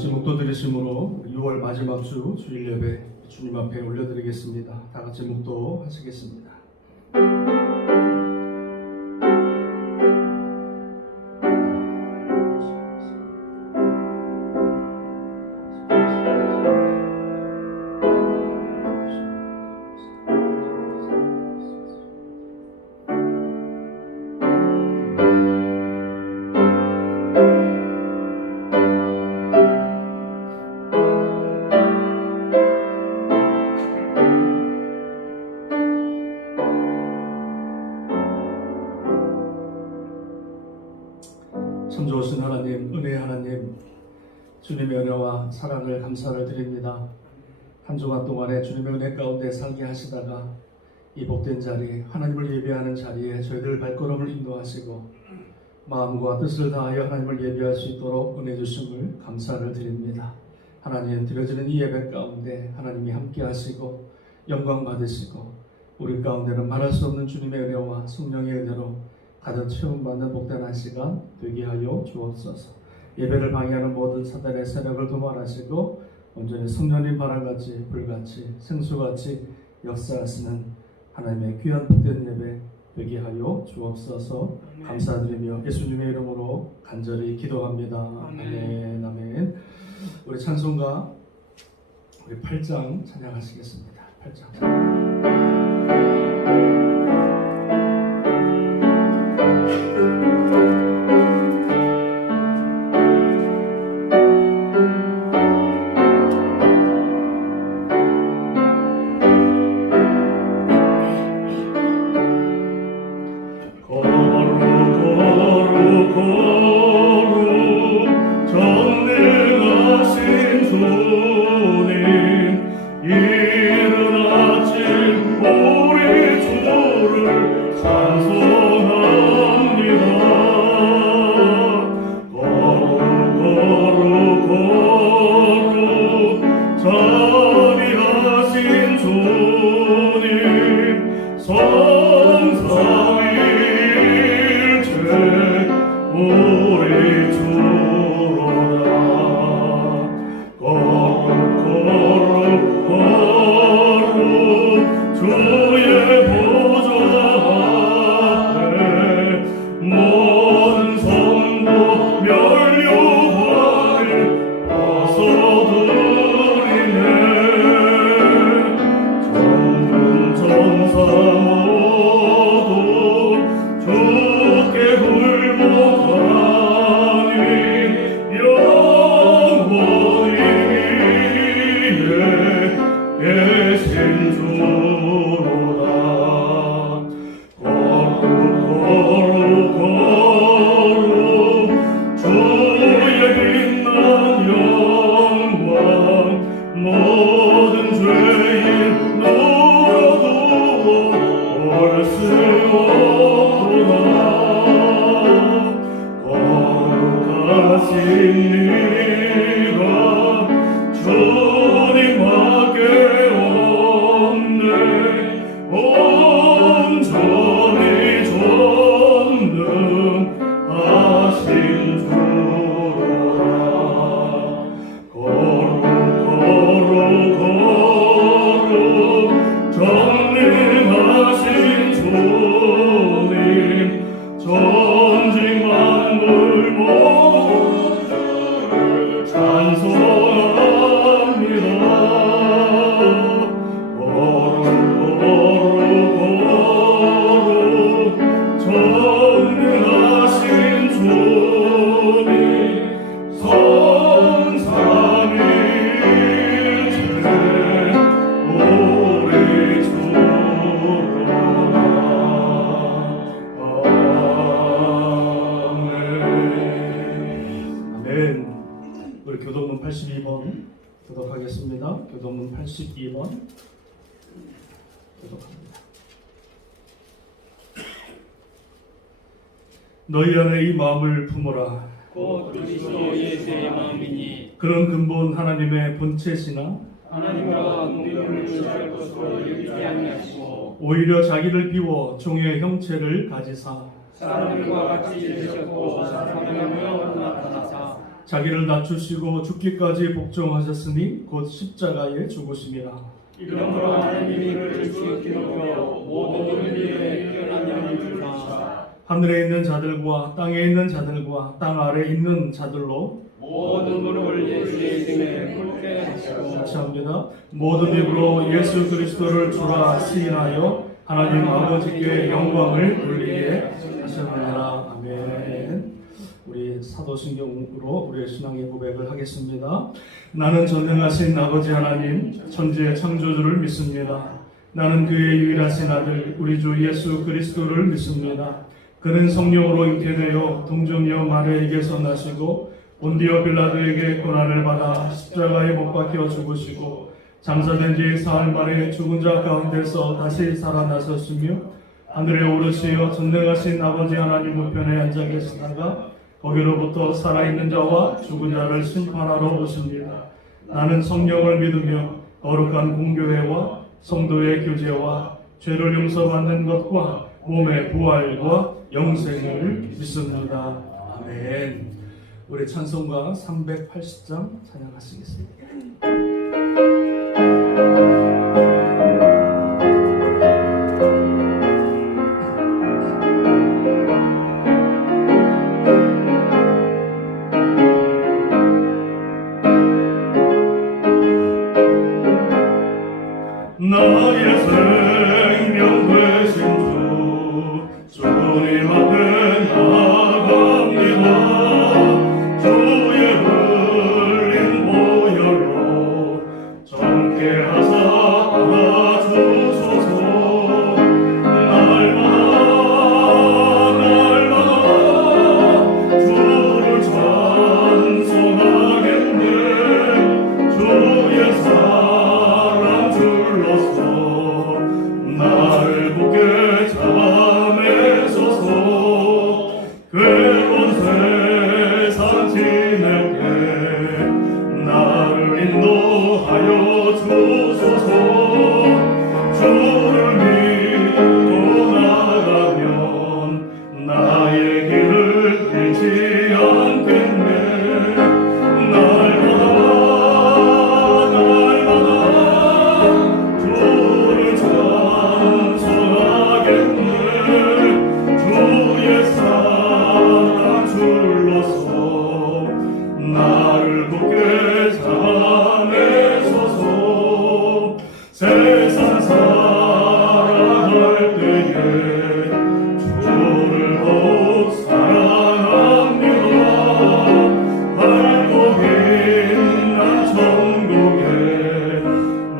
같이 묵도 드리심으로 6월 마지막 주 주일 예배 주님 앞에 올려드리겠습니다. 다 같이 묵도 하시겠습니다. 참 좋으신 하나님, 은혜의 하나님, 주님의 은혜와 사랑을 감사를 드립니다. 한 주간 동안에 주님의 은혜 가운데 살게 하시다가 이 복된 자리, 하나님을 예배하는 자리에 저희들 발걸음을 인도하시고 마음과 뜻을 다하여 하나님을 예배할 수 있도록 은혜 주심을 감사를 드립니다. 하나님, 드려지는 이 예배 가운데 하나님이 함께 하시고 영광 받으시고 우리 가운데는 말할 수 없는 주님의 은혜와 성령의 은혜로 가득 체험받는 복된 시간 되게 하여 주옵소서. 예배를 방해하는 모든 사단의 세력을 도말하시고 온전히 성령님 바람같이 불같이 생수같이 역사하시는 하나님의 귀한 복된 예배 되게 하여 주옵소서. 감사드리며 예수님의 이름으로 간절히 기도합니다. 아멘. 아멘. 우리 찬송가 우리 8장 찬양하시겠습니다. 8장. 우리 교동문 82번 교독하겠습니다. 교동문 82번 교독합니다. 너희 안에 이 마음을 품어라. 곧 그리스도 예수의 마음이니 그런 근본 하나님의 본체시나 하나님과 동등을 취할 것으로 여기지 아니하시고 오히려 자기를 비워 종의 형체를 가지사 사람과 같이 되셨고 사람의 모양으로 나타나사 자기를 낮추시고 죽기까지 복종하셨으니 곧 십자가에 죽으심이라. 이러므로 하나님이 그를 지극히 높여 모든 은혜에 뛰어난 이름을 주사 하늘에 있는 자들과 땅에 있는 자들과 땅 아래 있는 자들로 모든 무릎을 예수의 이름에 꿇게 하시고 같이 합니다. 모든 입으로 예수 그리스도를 주라 시인하여 하나님 아버지께 영광을 돌리게 하셨느니라. 아멘. 우리 사도신경으로 우리의 신앙의 고백을 하겠습니다. 나는 전능하신 아버지 하나님 천지의 창조주를 믿습니다. 나는 그의 유일하신 아들 우리 주 예수 그리스도를 믿습니다. 그는 성령으로 잉태되어 동정녀 마리아에게서 나시고 본디오 빌라도에게 고난을 받아 십자가에 못 박혀 죽으시고 장사된 지 사흘 만에 죽은 자 가운데서 다시 살아나셨으며 하늘에 오르시어 전능하신 아버지 하나님 우편에 앉아 계시다가 거기로부터 살아있는 자와 죽은 자를 심판하러 오십니다. 나는 성령을 믿으며 거룩한 공교회와 성도의 교제와 죄를 용서받는 것과 몸의 부활과 영생을 믿습니다. 아멘. 우리 찬송가 380장 찬양하시겠습니다. 나의 생명 되신 주 주님 앞에 나갑니다. 주의 흘린 보혈로 정케 하사 안아주소서. 날마다 주를 찬송하겠네. 주의 사랑 줄로서 나를 굳게 잠에서서 괴로운 세상 지낼 때 나를 인도하여 주소서. 주를 믿고 나가면 나의 길을 잃지 않겠네. 날마다 주를 찬송하겠네. 주의 사랑 줄로서 나를 굳게 잠에서서 세상 살아갈 때에 주를 더욱 사랑합니다. 밝고 빛난 천국에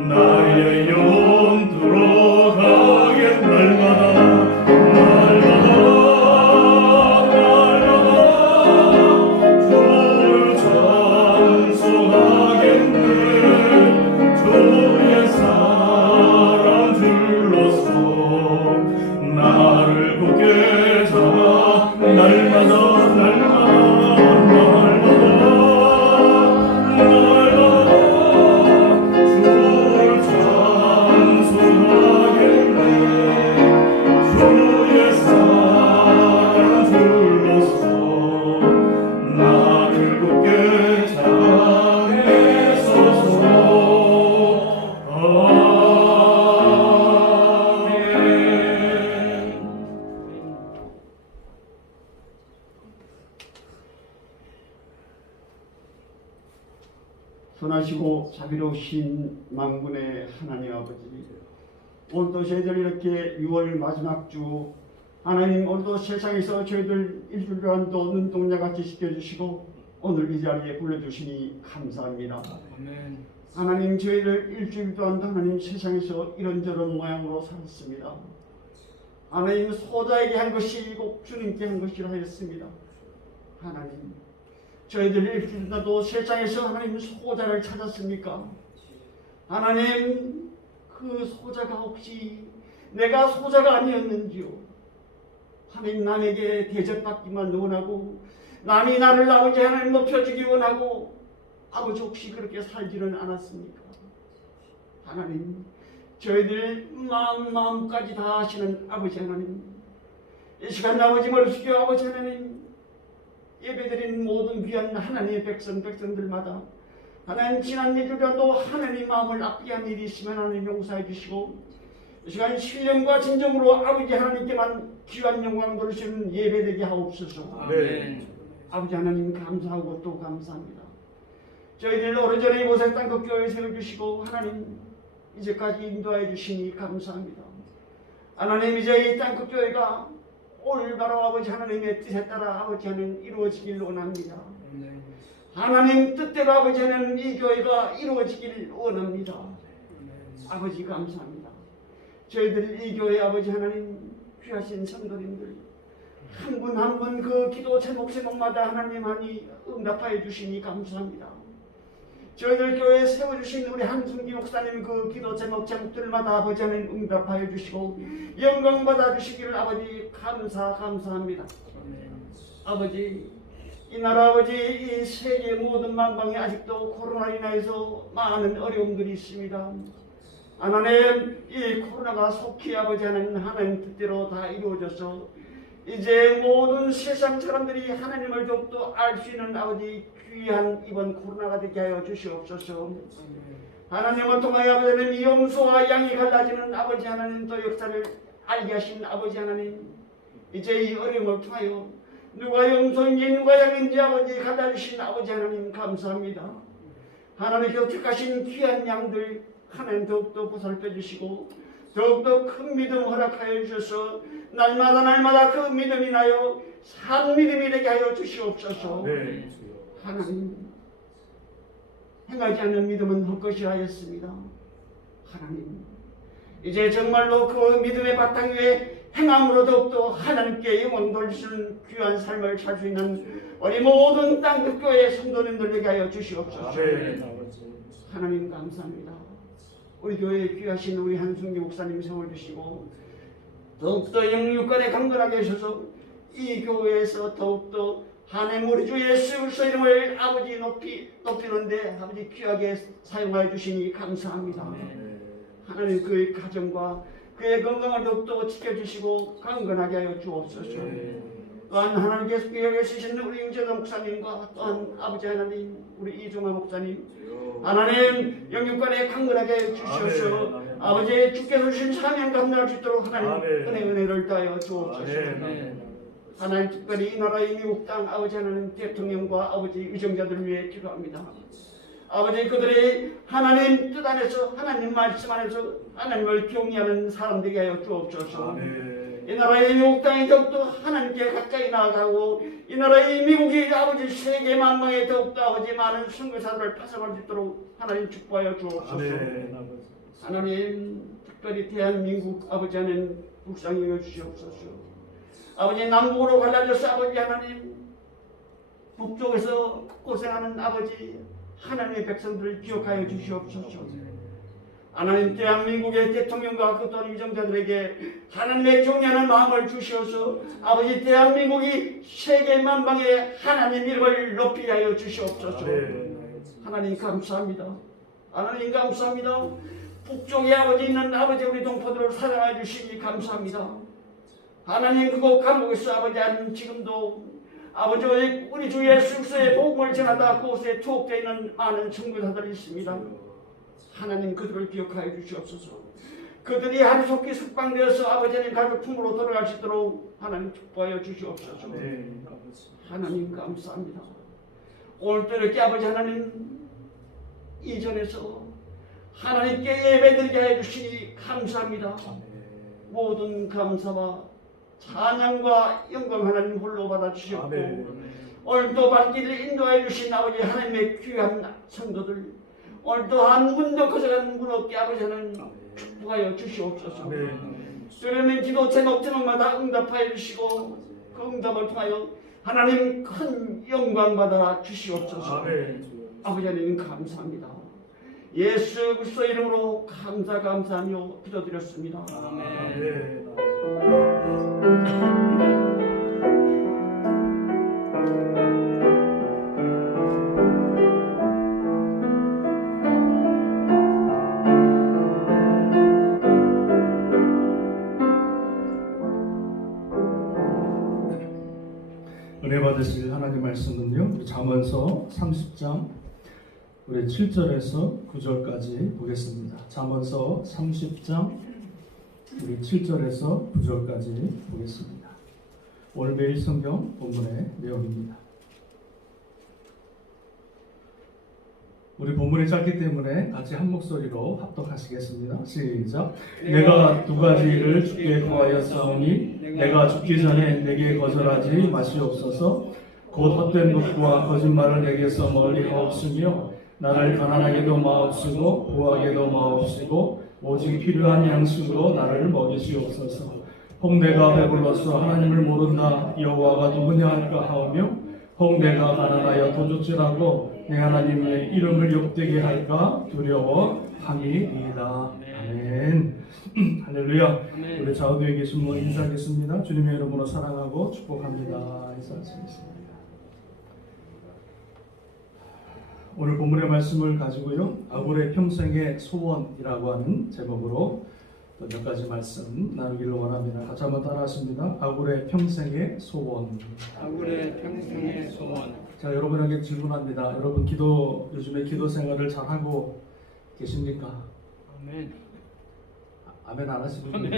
나의 영혼 들어가겠. 날마다 주를 찬송하겠네. 주의 사랑 줄로서 나를 굳게 잡아. 날마다 주를 찬송하겠네. 주의 사랑 줄로서 나를 굳게 잠에서서. 아멘. 선하시고 자비로우신 만군의 하나님 아버지, 오늘도 저희들 이렇게 6월 마지막 주 하나님, 오늘도 세상에서 저희들 일주일 동안도 눈동자같이 지켜주시고 오늘 이 자리에 불러주시니 감사합니다. 하나님, 저희들 일주일 동안도 하나님 세상에서 이런저런 모양으로 살았습니다. 하나님, 소자에게 한 것이 꼭 주님께 한 것이라 하였습니다. 하나님, 저희들 일주일 동안도 세상에서 하나님 소자를 찾았습니까? 하나님, 그 소자가 혹시 내가 소자가 아니었는지요? 하나님, 남에게 대접받기만 원하고 남이 나를 아버지 하나님 높여주기 원하고 아버지 혹시 그렇게 살지는 않았습니까? 하나님, 저희들 마음까지 다 아시는 아버지 하나님, 이 시간 아버지 머리 숙여 아버지 하나님, 예배드린 모든 귀한 하나님의 백성들마다 하나님 지난 일주일간도 하나님 마음을 아프게 한 일이 있으면 하나님 용서해 주시고 이 시간 신령과 진정으로 아버지 하나님께만 귀한 영광 돌리시는 예배되게 하옵소서. 아멘. 아버지 하나님 감사하고 또 감사합니다. 저희들 오래전에 이곳에 땅끝교회 세워주시고 하나님 이제까지 인도해 주시니 감사합니다. 하나님 이제 이 땅끝교회가 올바로 아버지 하나님의 뜻에 따라 아버지 하나님 이루어지길 원합니다. 하나님 뜻대로 아버지 하나님 이 교회가 이루어지길 원합니다. 아버지 감사합니다. 저희들 이 교회 아버지 하나님 귀하신 성도님들 한 분 한 분 그 기도 제목마다 하나님 하니 응답하여 주시니 감사합니다. 저희들 교회에 세워주신 우리 한순기 목사님 그 기도 제목들마다 아버지 하나님 응답하여 주시고 영광 받아 주시기를 아버지 감사합니다. 아버지 이 나라 아버지 이 세계 모든 만방에 아직도 코로나로 인해서 많은 어려움들이 있습니다. 하나님 이 코로나가 속히 아버지 하나님 뜻대로 다 이루어져서 이제 모든 세상 사람들이 하나님을 더욱더 알 수 있는 아버지 귀한 이번 코로나가 되게 하여 주시옵소서. 하나님을 통하여 아버지 하나님 이 염소와 양이 갈라지는 아버지 하나님 또 역사를 알게 하신 아버지 하나님 이제 이 어려움을 통하여 누가 염소인지 누가 양인지 아버지 갈라주신 아버지 하나님 감사합니다. 하나님께서 택하신 귀한 양들 하나님 더욱더 보살펴 주시고 더욱더 큰 믿음 허락하여 주셔서 날마다 그 믿음이 나요 산 믿음이 되게 하여 주시옵소서. 네. 하나님 행하지 않는 믿음은 헛것이라 하였습니다. 하나님 이제 정말로 그 믿음의 바탕 위에 행함으로 더욱더 하나님께 영광 돌리시는 귀한 삶을 살 수 있는 우리 모든 땅끝교회 성도님들에게 하여 주시옵소서. 하나님 감사합니다. 우리 교회에 귀하신 우리 한순기 목사님 세워주시고 더욱더 영육간에 강건하게 하셔서 이 교회에서 더욱더 하나님 우리 주 예수 그리스도 이름을 아버지 높이는데 아버지 귀하게 사용하여 주시니 감사합니다. 하나님 그의 가정과 그의 건강을 더욱더 지켜주시고 강건하게 하여 주옵소서. 또한 하나님께서 귀하게 쓰시는 우리 유재도 목사님과 또한 아버지 하나님 우리 이종화 목사님 하나님 영육간에 강건하게 하여 주시옵소서. 아버지 주께서 주신 사명 감당할 수 있도록 하나님 은혜를 더하여 주옵소서. 하나님 특별히 이 나라의 미국 땅 아버지 하나님 대통령과 아버지 의정자들을 위해 기도합니다. 아버지 그들이 하나님 뜻 안에서 하나님 말씀 안에서 하나님을 경외하는 사람 되게 하여 주옵소서. 이 나라의 미국 땅이 더욱더 하나님께 가까이 나아가고 이 나라의 미국이 아버지 세계 만방에 더욱더 아버지 많은 선교사들을 파송할 수 있도록 하나님 축복하여 주옵소서. 하나님 특별히 대한민국 아버지 하나님 불쌍히 여주시옵소서. 아버지 남북으로 갈라져서 아버지 하나님 북쪽에서 고생하는 아버지 하나님의 백성들을 기억하여 주시옵소서. 하나님 대한민국의 대통령과 그 또한 위정자들에게 하나님의 경외하는 마음을 주시어서 아버지 대한민국이 세계 만방에 하나님 이름을 높이 하여 주시옵소서. 하나님 감사합니다. 하나님 감사합니다. 북쪽에 아버지 있는 아버지 우리 동포들을 사랑해 주시니 감사합니다. 하나님 그곳 감옥에서 아버지 하나님 지금도 아버지 우리 주 예수 그리스도의 복음을 전하다 그곳에 투옥되어 있는 많은 선교사들이 있습니다. 하나님 그들을 기억하여 주시옵소서. 그들이 하루속히 석방되어서 아버지 하나님 가족 품으로 돌아갈 수 있도록 하나님 축복하여 주시옵소서. 하나님 감사합니다. 오늘도 이렇게 아버지 하나님 이전에서 하나님께 예배드리게 하여 주시니 감사합니다. 모든 감사와 찬양과 영광 하나님 홀로 받아 주셨고 오늘도 발길을 인도해 주신 아버지 하나님의 귀한 성도들 오늘도 한 분도 거저간 분 없게 아버지 하나님 축복하여 주시옵소서. 수련의 기도 제목마다 응답하여 주시고 그 응답을 통하여 하나님 큰 영광 받아 주시옵소서. 아버지 하나님 감사합니다. 예수 그리스도 이름으로 감사하며 기도드렸습니다. 은혜 받으실 하나님 말씀은요, 잠언서 30장 우리 7절에서 9절까지 보겠습니다. 잠언서 30장 우리 7절에서 9절까지 보겠습니다. 오늘 매일 성경 본문의 내용입니다. 우리 본문이 짧기 때문에 같이 한 목소리로 합독하시겠습니다. 시작. 내가 두 가지 일을 주께 구하였사오니 내가 죽기 전에 내게 거절하지 마시옵소서. 곧 헛된 것과 거짓말을 내게서 멀리 하옵시며 나를 가난하게도 마옵시고 부하게도 마옵시고 오직 필요한 양식으로 나를 먹이시옵소서. 혹 내가 배불러서 하나님을 모른다 여호와가 누구냐 할까 하오며 혹 내가 가난하여 도둑질하고 내 하나님의 이름을 욕되게 할까 두려워함이니이다. 아멘. 할렐루야. 우리 좌우에 계신 분 인사하겠습니다. 주님의 이름으로 사랑하고 축복합니다. 인사하시겠습니다. 오늘 본문의 말씀을 가지고요, 아굴의 평생의 소원이라고 하는 제목으로 몇 가지 말씀 나누기를 원합니다. 같이 한번 따라하십니다. 아굴의 평생의 소원. 아굴의 평생의 소원. 자, 여러분에게 질문합니다. 여러분 요즘에 기도 생활을 잘 하고 계십니까? 아멘. 아멘 안 하시는 분?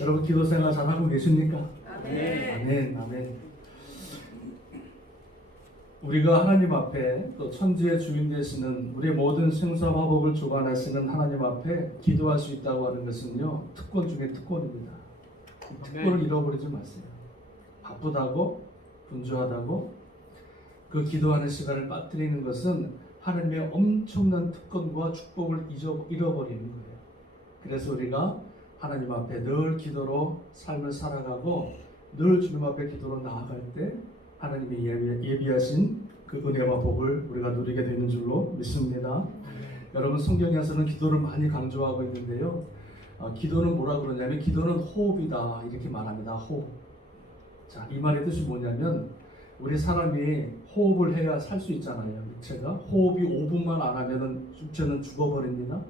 여러분 기도 생활 잘 하고 계십니까? 아멘. 아멘. 아멘. 우리가 하나님 앞에 또 천지의 주인 되시는 우리의 모든 생사화복을 주관하시는 하나님 앞에 기도할 수 있다고 하는 것은요, 특권 중에 특권입니다. 이 특권을 잃어버리지 마세요. 바쁘다고 분주하다고 그 기도하는 시간을 빠뜨리는 것은 하나님의 엄청난 특권과 축복을 잃어버리는 거예요. 그래서 우리가 하나님 앞에 늘 기도로 삶을 살아가고 늘 주님 앞에 기도로 나아갈 때 하나님이 예비하신 그 은혜와 복을 우리가 누리게 되는 줄로 믿습니다. 여러분 성경에서는 기도를 많이 강조하고 있는데요. 기도는 뭐라 그러냐면 기도는 호흡이다 이렇게 말합니다. 호흡. 자, 이 말의 뜻이 뭐냐면 우리 사람이 호흡을 해야 살 수 있잖아요. 육체가 호흡이 5분만 안 하면은 육체는 죽어버립니다.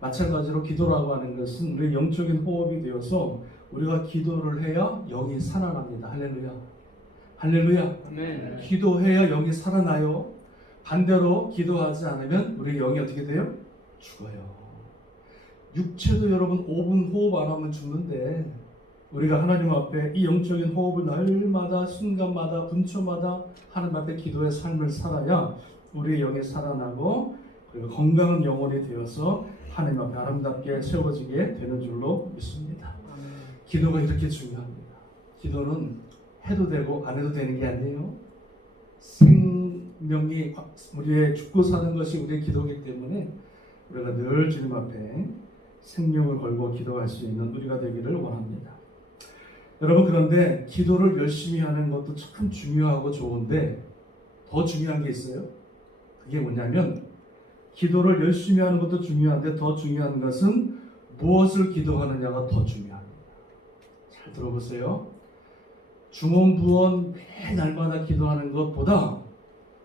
마찬가지로 기도라고 하는 것은 우리 영적인 호흡이 되어서 우리가 기도를 해야 영이 살아납니다. 할렐루야. 할렐루야. 아멘. 기도해야 영이 살아나요. 반대로 기도하지 않으면 우리 영이 어떻게 돼요? 죽어요. 육체도 여러분 5분 호흡 안 하면 죽는데 우리가 하나님 앞에 이 영적인 호흡을 날마다 순간마다 분초마다 하나님 앞에 기도의 삶을 살아야 우리의 영이 살아나고 그리고 건강한 영혼이 되어서 하나님 앞에 아름답게 세워지게 되는 줄로 믿습니다. 기도가 이렇게 중요합니다. 기도는 해도 되고 안 해도 되는 게 아니에요. 생명이 우리의 죽고 사는 것이 우리의 기도이기 때문에 우리가 늘 주님 앞에 생명을 걸고 기도할 수 있는 우리가 되기를 원합니다. 여러분 그런데 기도를 열심히 하는 것도 참 중요하고 좋은데 더 중요한 게 있어요. 그게 뭐냐면 기도를 열심히 하는 것도 중요한데 더 중요한 것은 무엇을 기도하느냐가 더 중요합니다. 잘 들어보세요. 중원부원 매날마다 기도하는 것보다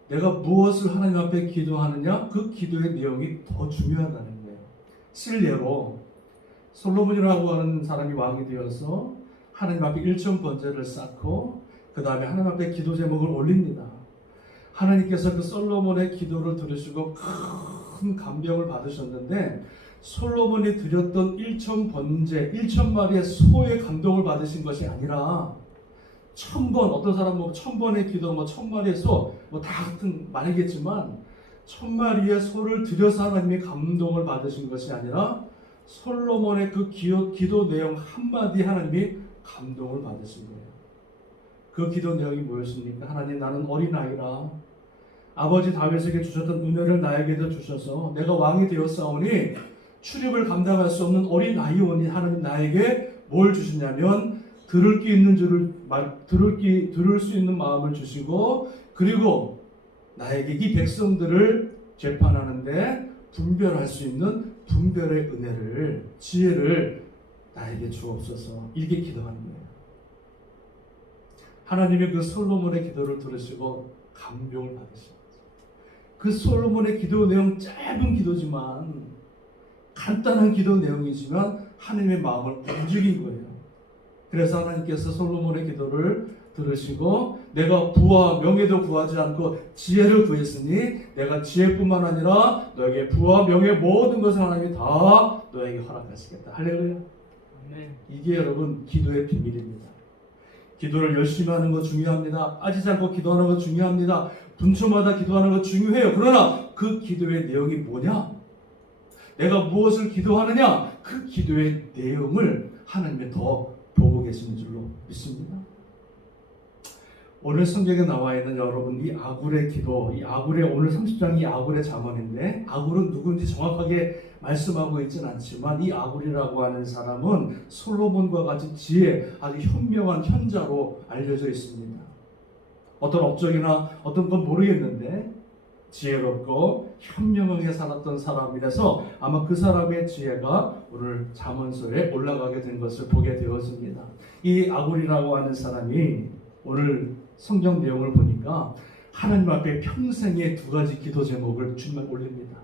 내가 무엇을 하나님 앞에 기도하느냐 그 기도의 내용이 더 중요하다는 거예요. 실례로 솔로몬이라고 하는 사람이 왕이 되어서 하나님 앞에 일천 번제를 쌓고 그 다음에 하나님 앞에 기도 제목을 올립니다. 하나님께서 그 솔로몬의 기도를 들으시고 큰 감명을 받으셨는데 솔로몬이 드렸던 일천 번제, 1000마리의 소의 감동을 받으신 것이 아니라 1000번, 어떤 사람은 1000번의 기도, 1000마리의 소, 다 같은 말이겠지만 1000마리의 소를 드려서 하나님이 감동을 받으신 것이 아니라 솔로몬의 그 기도 내용 한마디 하나님이 감동을 받으신 거예요. 그 기도 내용이 무엇입니까? 하나님 나는 어린아이라 아버지 다윗에게 주셨던 은혜를 나에게도 주셔서 내가 왕이 되었사오니 출입을 감당할 수 없는 어린아이오니 하나님 나에게 뭘 주시냐면 들을 게 있는 줄을 들을 수 있는 마음을 주시고 그리고 나에게 이 백성들을 재판하는데 분별할 수 있는 분별의 은혜를 지혜를 나에게 주옵소서 이렇게 기도하는 거예요. 하나님이 그 솔로몬의 기도를 들으시고 감명을 받으신 거죠. 그 솔로몬의 기도 내용 짧은 기도지만 간단한 기도 내용이지만 하나님의 마음을 움직인 거예요. 그래서 하나님께서 솔로몬의 기도를 들으시고 내가 부와 명예도 구하지 않고 지혜를 구했으니 내가 지혜뿐만 아니라 너에게 부와 명예 모든 것을 하나님이 다 너에게 허락하시겠다. 할렐루야. 아멘. 이게 여러분 기도의 비밀입니다. 기도를 열심히 하는 거 중요합니다. 빠지지 않고 기도하는 거 중요합니다. 분초마다 기도하는 거 중요해요. 그러나 그 기도의 내용이 뭐냐? 내가 무엇을 기도하느냐? 그 기도의 내용을 하나님이 더 보고 계시는 줄로 믿습니다. 오늘 성경에 나와 있는 여러분 이 아굴의 기도, 이 아굴의 오늘 30장이 아굴의 잠언인데 아굴은 누군지 정확하게 말씀하고 있지는 않지만 이 아굴이라고 하는 사람은 솔로몬과 같이 지혜, 아주 현명한 현자로 알려져 있습니다. 어떤 업적이나 어떤 건 모르겠는데 지혜롭고 현명하게 살았던 사람이라서 아마 그 사람의 지혜가 오늘 잠언서에 올라가게 된 것을 보게 되었습니다. 이 아굴이라고 하는 사람이 오늘 성경 내용을 보니까 하나님 앞에 평생의 두 가지 기도 제목을 주님께 올립니다.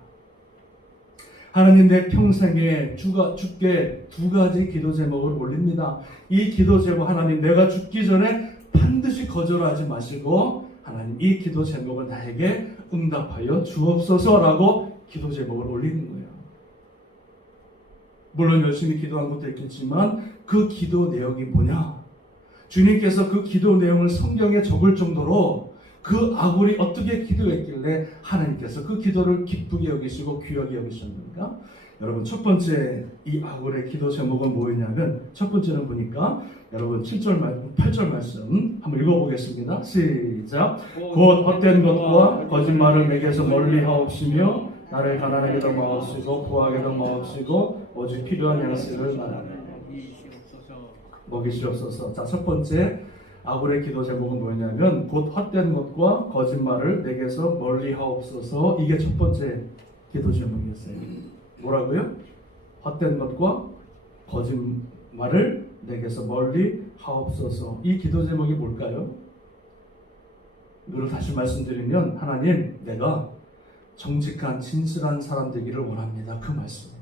하나님 내 평생에 죽게 두 가지 기도 제목을 올립니다. 이 기도 제목 하나님 내가 죽기 전에 반드시 거절하지 마시고 하나님 이 기도 제목을 나에게 응답하여 주옵소서라고 기도 제목을 올리는 거예요. 물론 열심히 기도한 것도 있겠지만 그 기도 내용이 뭐냐? 주님께서 그 기도 내용을 성경에 적을 정도로 그 아굴이 어떻게 기도했길래 하나님께서 그 기도를 기쁘게 여기시고 귀하게 여기셨는가? 여러분 첫 번째 이 아굴의 기도 제목은 뭐였냐면 첫 번째는 보니까 여러분 8절 말씀 한번 읽어보겠습니다. 시작. 곧 헛된 것과 거짓말을 내게서 멀리 하옵시며 나를 가난하게도 마옵시고 부하게도 마옵시고 오직 필요한 양식을 나라네 먹이시옵소서. 자, 첫 번째 아굴의 기도 제목은 뭐냐면 곧 헛된 것과 거짓말을 내게서 멀리 하옵소서. 이게 첫 번째 기도 제목이었어요. 뭐라고요? 헛된 것과 거짓말을 내게서 멀리 하옵소서. 이 기도 제목이 뭘까요? 이걸 다시 말씀드리면 하나님 내가 정직한 진실한 사람 되기를 원합니다. 그 말씀이에요.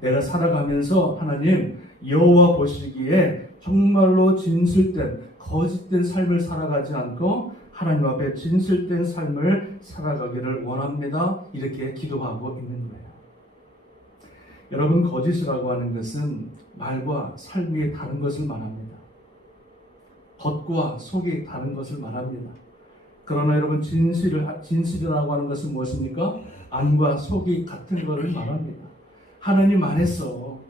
내가 살아가면서 하나님 여호와 보시기에 정말로 진실된 거짓된 삶을 살아가지 않고 하나님 앞에 진실된 삶을 살아가기를 원합니다. 이렇게 기도하고 있는 거예요. 여러분 거짓이라고 하는 것은 말과 삶이 다른 것을 말합니다. 겉과 속이 다른 것을 말합니다. 그러나 여러분 진실이라고 하는 것은 무엇입니까? 안과 속이 같은 것을 말합니다. 하나님 안에서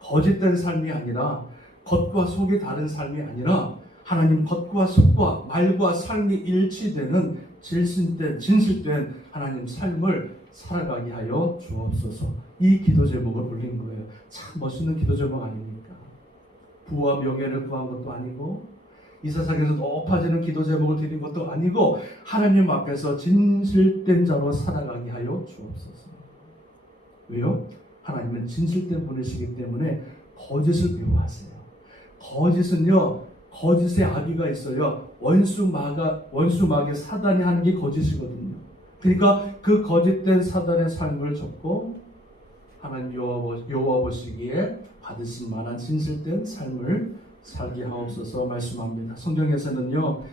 거짓된 삶이 아니라 겉과 속이 다른 삶이 아니라 하나님 겉과 속과 말과 삶이 일치되는 진실된 하나님 삶을 살아가게 하여 주옵소서. 이 기도 제목을 올린 거예요. 참 멋있는 기도 제목 아닙니까? 부와 명예를 구한 것도 아니고 이 세상에서 높아지는 기도 제목을 드린 것도 아니고 하나님 앞에서 진실된 자로 살아가게 하여 주옵소서. 왜요? 하나님은 진실된 분이시기 때문에 거짓을 미워하세요. 거짓은요, 거짓의 아비가 있어요. 원수막의 사단이 하는 게 거짓이거든요. 그러니까 그 거짓된 사단의 삶을 접고 하나님 여호와 보시기에 받으실 만한 진실된 삶을 살게 하옵소서 말씀합니다. 성경에서는요,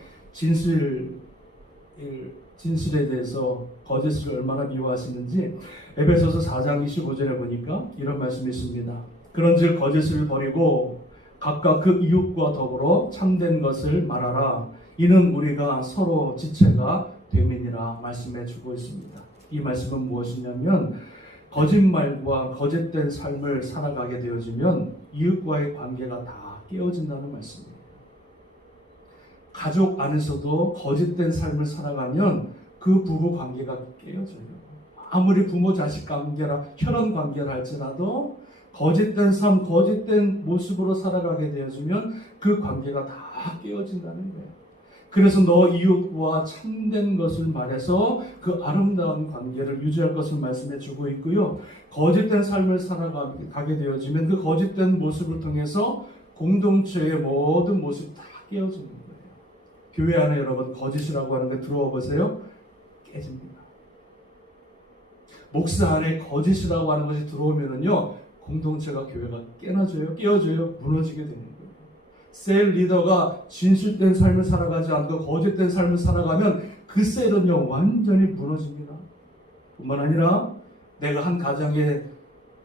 진실에 대해서 거짓을 얼마나 미워하시는지 에베소서 4장 25절에 보니까 이런 말씀이 있습니다. 그런즉 거짓을 버리고 각각 그 이웃과 더불어 참된 것을 말하라. 이는 우리가 서로 지체가 됨이니라 말씀해 주고 있습니다. 이 말씀은 무엇이냐면 거짓말과 거짓된 삶을 살아가게 되어지면 이웃과의 관계가 다 깨어진다는 말씀이에요. 가족 안에서도 거짓된 삶을 살아가면 그 부부 관계가 깨어져요. 아무리 부모 자식 관계라 혈연 관계라 할지라도 거짓된 삶, 거짓된 모습으로 살아가게 되어지면 그 관계가 다 깨어진다는 거예요. 그래서 너 이웃과 참된 것을 말해서 그 아름다운 관계를 유지할 것을 말씀해 주고 있고요. 거짓된 삶을 살아가게 되어지면 그 거짓된 모습을 통해서 공동체의 모든 모습이 다 깨어지는 거예요. 교회 안에 여러분 거짓이라고 하는 게 들어와 보세요. 깨집니다. 목사 안에 거짓이라고 하는 것이 들어오면은요, 공동체가 교회가 깨어져요, 무너지게 되는 거예요. 셀 리더가 진실된 삶을 살아가지 않고 거짓된 삶을 살아가면 그 셀은요 완전히 무너집니다. 뿐만 아니라 내가 한 가정의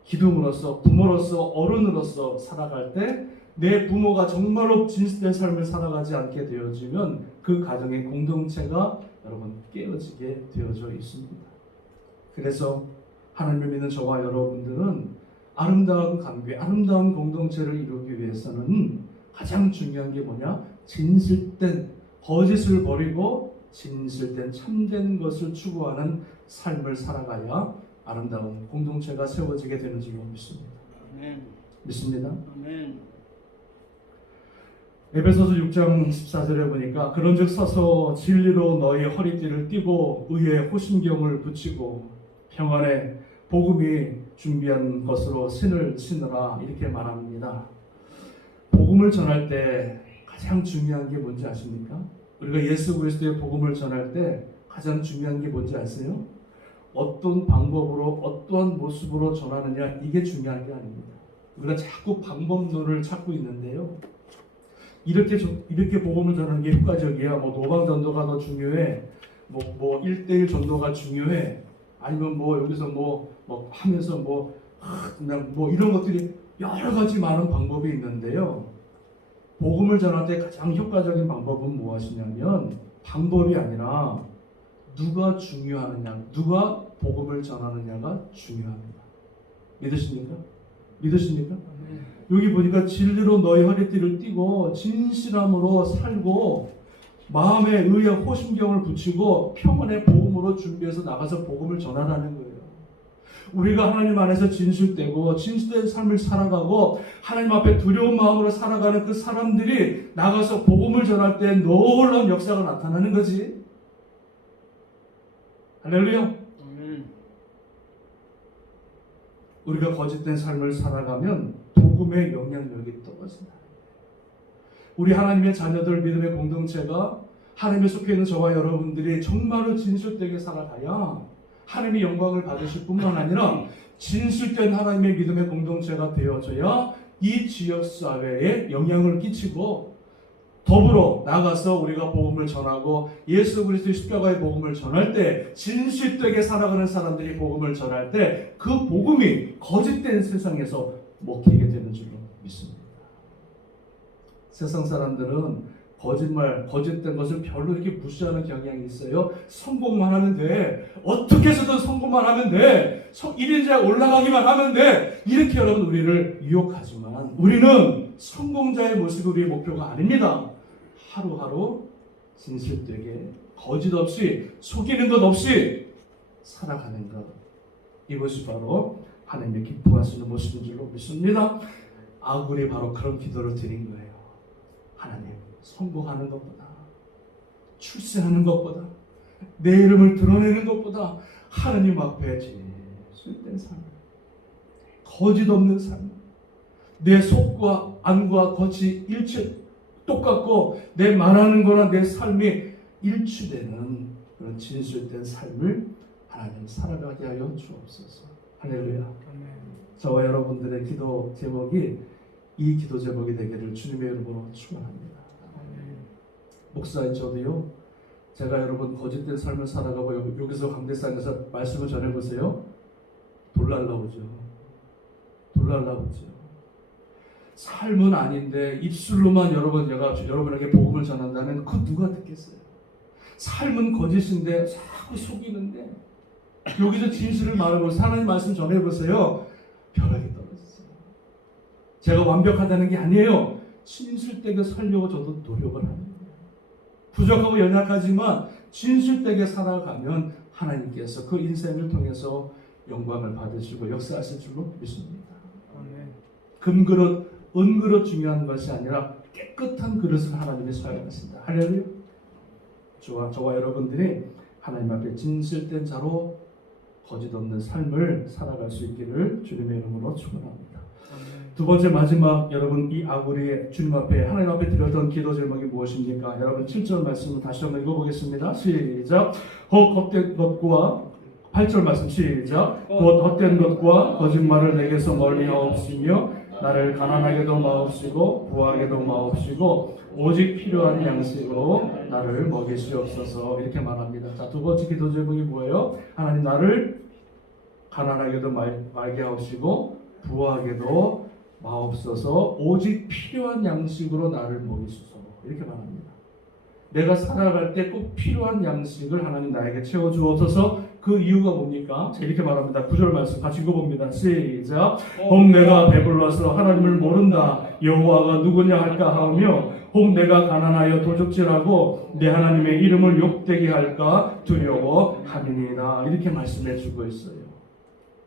기둥으로서 부모로서 어른으로서 살아갈 때 내 부모가 정말로 진실된 삶을 살아가지 않게 되어지면 그 가정의 공동체가 여러분 깨어지게 되어져 있습니다. 그래서 하나님을 믿는 저와 여러분들은 아름다운 관계, 아름다운 공동체를 이루기 위해서는 가장 중요한 게 뭐냐? 진실된 거짓을 버리고 진실된 참된 것을 추구하는 삶을 살아가야 아름다운 공동체가 세워지게 되는 줄로 믿습니다. 아멘. 믿습니다. 아멘. 에베소서 6장 14절에 보니까 그런즉 서서 진리로 너희 허리띠를 띠고 의에 호심경을 붙이고 평안에 복음이 준비한 것으로 신을 신으라 이렇게 말합니다. 복음을 전할 때 가장 중요한 게 뭔지 아십니까? 우리가 예수 그리스도의 복음을 전할 때 가장 중요한 게 뭔지 아세요? 어떤 방법으로 어떠한 모습으로 전하느냐 이게 중요한 게 아닙니다. 우리가 자꾸 방법론을 찾고 있는데요. 이렇게 복음을 전하는 게 효과적이야. 뭐 노방 전도가 더 중요해. 뭐 1대1 전도가 중요해. 아니면 뭐 여기서 뭐 하면서 그냥 이런 것들이 여러 가지 많은 방법이 있는데요. 복음을 전할 때 가장 효과적인 방법은 무엇이냐면 방법이 아니라 누가 중요하느냐, 누가 복음을 전하느냐가 중요합니다. 믿으십니까? 여기 보니까 진리로 너희 허리띠를 띠고 진실함으로 살고 마음에 의에 호심경을 붙이고 평안의 복음으로 준비해서 나가서 복음을 전하라는 거예요. 우리가 하나님 안에서 진실되고 진실된 삶을 살아가고 하나님 앞에 두려운 마음으로 살아가는 그 사람들이 나가서 복음을 전할 때 놀라운 역사가 나타나는 거지. 할렐루야. 우리가 거짓된 삶을 살아가면 복음의 영향력이 떨어진다. 우리 하나님의 자녀들 믿음의 공동체가 하나님의 속해 있는 저와 여러분들이 정말로 진실되게 살아가야 하나님의 영광을 받으실 뿐만 아니라 진실된 하나님의 믿음의 공동체가 되어져야 이 지역사회에 영향을 끼치고 더불어 나가서 우리가 복음을 전하고 예수 그리스도의 십자가의 복음을 전할 때 진실되게 살아가는 사람들이 복음을 전할 때 그 복음이 거짓된 세상에서 먹히게 되는 줄로 믿습니다. 세상 사람들은 거짓된 것을 별로 이렇게 무시하는 경향이 있어요. 성공만 하면 돼. 어떻게 해서든 성공만 하면 돼. 1인자에 올라가기만 하면 돼. 이렇게 여러분 우리를 유혹하지만 우리는 성공자의 모습이 우리의 목표가 아닙니다. 하루하루 진실되게 거짓 없이 속이는 것 없이 살아가는 것. 이것이 바로 하나님의 기뻐하시는 모습인 줄로 믿습니다. 아굴이 바로 그런 기도를 드린 거예요. 하나님, 성공하는 것보다 출세하는 것보다 내 이름을 드러내는 것보다 하나님 앞에 진실된 삶, 거짓 없는 삶, 내 속과 안과 겉이 똑같고 내 말하는 거나 내 삶이 일치되는 그런 진실된 삶을 하나님 살아가게 하여 주옵소서. 할렐루야. 저와 여러분들의 기도 제목이 이 기도 제목이 되기를 주님의 이름으로 축원합니다. 목사인 저도요. 제가 여러분 거짓된 삶을 살아가고 여기서 강대상에서 말씀을 전해보세요. 돌날 나오죠. 삶은 아닌데 입술로만 여러분에게 복음을 전한다면 그 누가 듣겠어요? 삶은 거짓인데 자꾸 속이는데 여기서 진실을 말하고 하나님 말씀 전해보세요. 벼락이 떨어지죠. 제가 완벽하다는 게 아니에요. 진실되게 살려고 저도 노력을 합니다. 부족하고 연약하지만 진실되게 살아가면 하나님께서 그 인생을 통해서 영광을 받으시고 역사하실 줄로 믿습니다. 금그릇, 은그릇 중요한 것이 아니라 깨끗한 그릇을 하나님이 사용하신다. 할렐루야. 저와 여러분들이 하나님 앞에 진실된 자로 거짓 없는 삶을 살아갈 수 있기를 주님의 이름으로 축원합니다. 두 번째 마지막 여러분 이 아굴이 주님 앞에 하나님 앞에 드렸던 기도 제목이 무엇입니까? 여러분 7절 말씀을 다시 한번 읽어보겠습니다. 시작. 헛된 것과 8절 말씀 시작. 곧 헛된 것과 거짓말을 내게서 멀리 하옵시며 나를 가난하게도 마옵시고 부하게도 마옵시고 오직 필요한 양식으로 나를 먹이시옵소서 이렇게 말합니다. 자, 두 번째 기도 제목이 뭐예요? 하나님 나를 가난하게도 말게 하옵시고 부하게도 마옵소서 오직 필요한 양식으로 나를 먹이소서 이렇게 말합니다. 내가 살아갈 때 꼭 필요한 양식을 하나님 나에게 채워주옵소서. 그 이유가 뭡니까? 자, 이렇게 말합니다. 9절 말씀 같이 읽어봅니다. 시작. 혹 내가 배불러서 하나님을 모른다 여호와가 누구냐 할까 하며 혹 내가 가난하여 도적질하고 내 하나님의 이름을 욕되게 할까 두려워함이니이다 이렇게 말씀해 주고 있어요.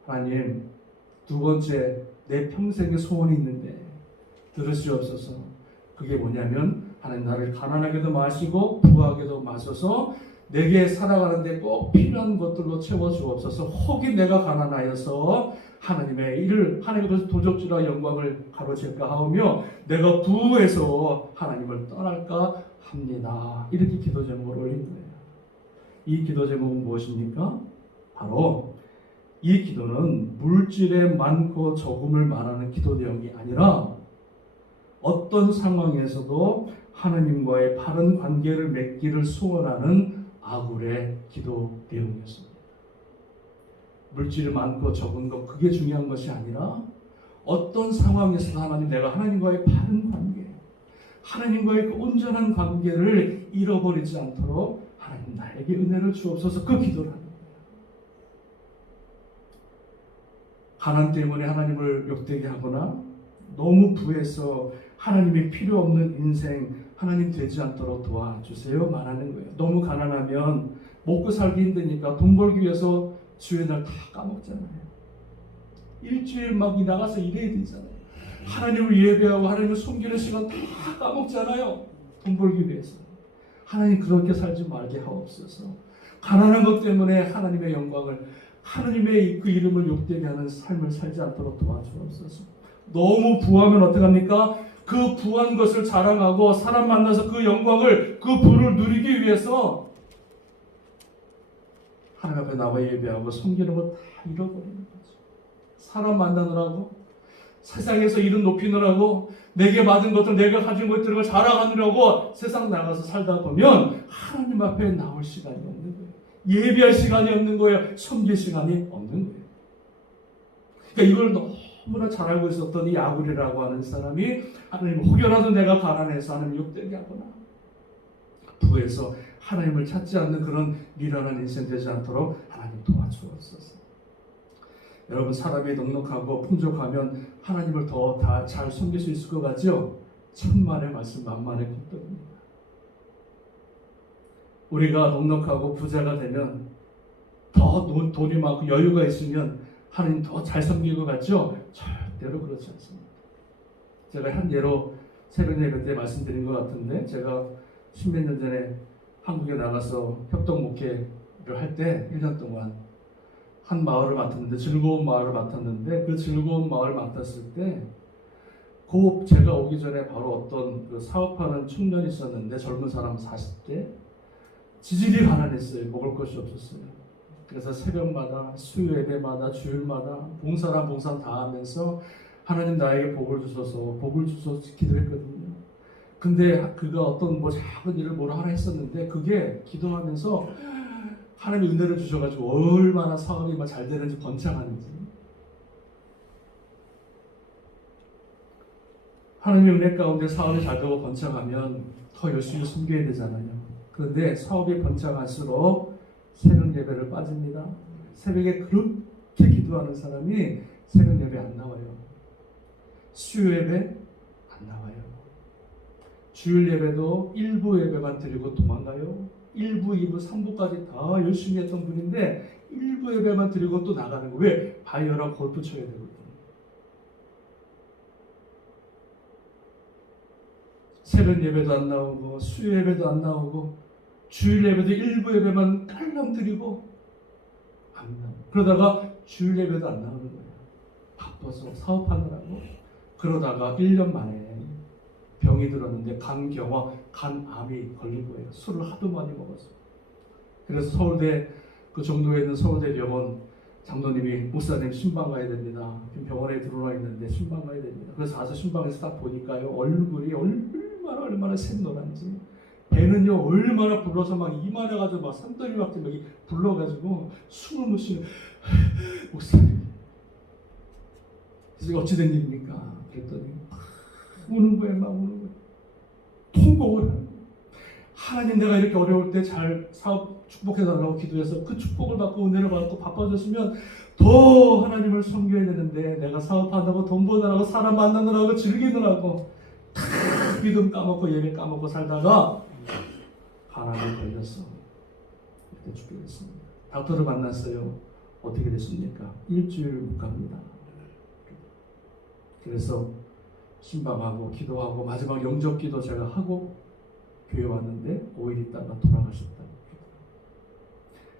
하나님, 두 번째 내 평생의 소원이 있는데 들으시옵소서. 그게 뭐냐면 하나님 나를 가난하게도 마시고 부하게도 마셔서 내게 살아가는데 꼭 필요한 것들로 채워주옵소서. 혹이 내가 가난하여서 하나님의 일을 하나님의 도적질과 영광을 가로질까 하오며 내가 부에서 하나님을 떠날까 합니다. 이렇게 기도 제목을 올린 거예요. 이 기도 제목은 무엇입니까? 바로 이 기도는 물질의 많고 적음을 말하는 기도 내용이 아니라 어떤 상황에서도 하나님과의 바른 관계를 맺기를 소원하는 아굴의 기도 내용이었습니다. 물질이 많고 적은 것 그게 중요한 것이 아니라 어떤 상황에서도 하나님 내가 하나님과의 바른 관계 하나님과의 그 온전한 관계를 잃어버리지 않도록 하나님 나에게 은혜를 주옵소서 그 기도를 합니다. 가난 때문에 하나님을 욕되게 하거나 너무 부해서 하나님이 필요 없는 인생 하나님 되지 않도록 도와주세요 말하는 거예요. 너무 가난하면 먹고 살기 힘드니까 돈 벌기 위해서 주의 날 다 까먹잖아요. 일주일 막 나가서 일해야 되잖아요. 하나님을 예배하고 하나님을 섬기는 시간 다 까먹잖아요. 돈 벌기 위해서. 하나님 그렇게 살지 말게 하옵소서. 가난한 것 때문에 하나님의 영광을 하나님의 그 이름을 욕되게 하는 삶을 살지 않도록 도와주옵소서. 너무 부하면 어떡합니까? 그 부한 것을 자랑하고 사람 만나서 그 영광을 그 부를 누리기 위해서 하나님 앞에 나와 예배하고 섬기는 것 다 잃어버리는 거죠. 사람 만나느라고 세상에서 이름 높이느라고 내게 받은 것들 내가 가진 것들을 자랑하느라고 세상 나가서 살다 보면 하나님 앞에 나올 시간이 없는 거예요. 예배할 시간이 없는 거예요. 섬길 시간이 없는 거예요. 그러니까 이걸 너무나 잘 알고 있었던 이 아굴이라고 하는 사람이 하나님 혹여라도 내가 가난해서 하나님 욕되게 하거나 부에서 하나님을 찾지 않는 그런 미련한 인생 되지 않도록 하나님 도와주옵소서. 여러분 사람이 넉넉하고 풍족하면 하나님을 더 잘 섬길 수 있을 것 같죠? 천만의 말씀 만만의 공덕입니다. 우리가 넉넉하고 부자가 되면 더 돈이 많고 여유가 있으면 하나님 더 잘 섬길 것 같죠? 절대로 그렇지 않습니다. 제가 한 예로 새벽 예배 때 말씀드린 것 같은데 제가 10몇 년 전에 한국에 나가서 협동 목회를 할 때 1년 동안 한 마을을 맡았는데 즐거운 마을을 맡았는데 그 즐거운 마을을 맡았을 때 그 제가 오기 전에 바로 어떤 그 사업하는 청년이 있었는데 젊은 사람 40대 지질이 가난했어요. 먹을 것이 없었어요. 그래서 새벽마다 수요 예배마다 주일마다 봉사란 봉사 다 하면서 하나님 나에게 복을 주소서 기도했거든요. 근데 그가 어떤 작은 일을 뭐라 하나 했었는데 그게 기도하면서 하나님의 은혜를 주셔가지고 얼마나 사업이 잘 되는지 번창하는지 하나님의 은혜 가운데 사업이 잘 되고 번창하면 더 열심히 섬겨야 되잖아요. 그런데 사업이 번창할수록 새벽 예배를 빠집니다. 새벽에 그렇게 기도하는 사람이 새벽 예배 안 나와요. 수요 예배 안 나와요. 주일 예배도 일부 예배만 드리고 도망가요. 1부, 2부, 3부까지 다 열심히 했던 분인데 1부 예배만 드리고 또 나가는 거예요. 왜? 바이어랑 골프 쳐야 되거든요. 새벽 예배도 안 나오고 수요 예배도 안 나오고 주일 예배도 1부 예배만 깔랑 드리고 안 나오고 그러다가 주일 예배도 안 나오는 거예요. 바빠서 사업하느라고. 그러다가 1년 만에 병이 들었는데 간경화, 간암이 걸린 거예요. 술을 하도 많이 먹어서. 그래서 서울대 그 종로에 있는 서울대 병원 장로님이 목사님 신방 가야 됩니다. 지금 병원에 들어와 있는데 신방 가야 됩니다. 그래서 가서 신방에서 딱 보니까요, 얼굴이 얼마나 샛노란지, 배는요 얼마나 불러서 막 이만해가지고 막 산더미 막 불러가지고 숨을 못 쉬는 목사님. 그래서 어찌 된 일입니까? 그랬더니 막 우는 거예요, 막 우는 거예요. 통곡을 하는 거예요. 하나님, 내가 이렇게 어려울 때 잘 사업 축복해달라고 기도해서 그 축복을 받고 은혜를 받고 바빠졌으면 더 하나님을 섬겨야 되는데, 내가 사업한다고 돈 버느라고 사람 만나느라고 즐기느라고 다 믿음 까먹고 예배 까먹고 살다가 가난에 걸렸어. 그때 죽게 됐습니다. 닥터를 만났어요. 어떻게 됐습니까? 일주일 못 갑니다. 그래서 신방하고 기도하고 마지막 영접 기도 제가 하고 교회 왔는데 5일 있다가 돌아가셨다.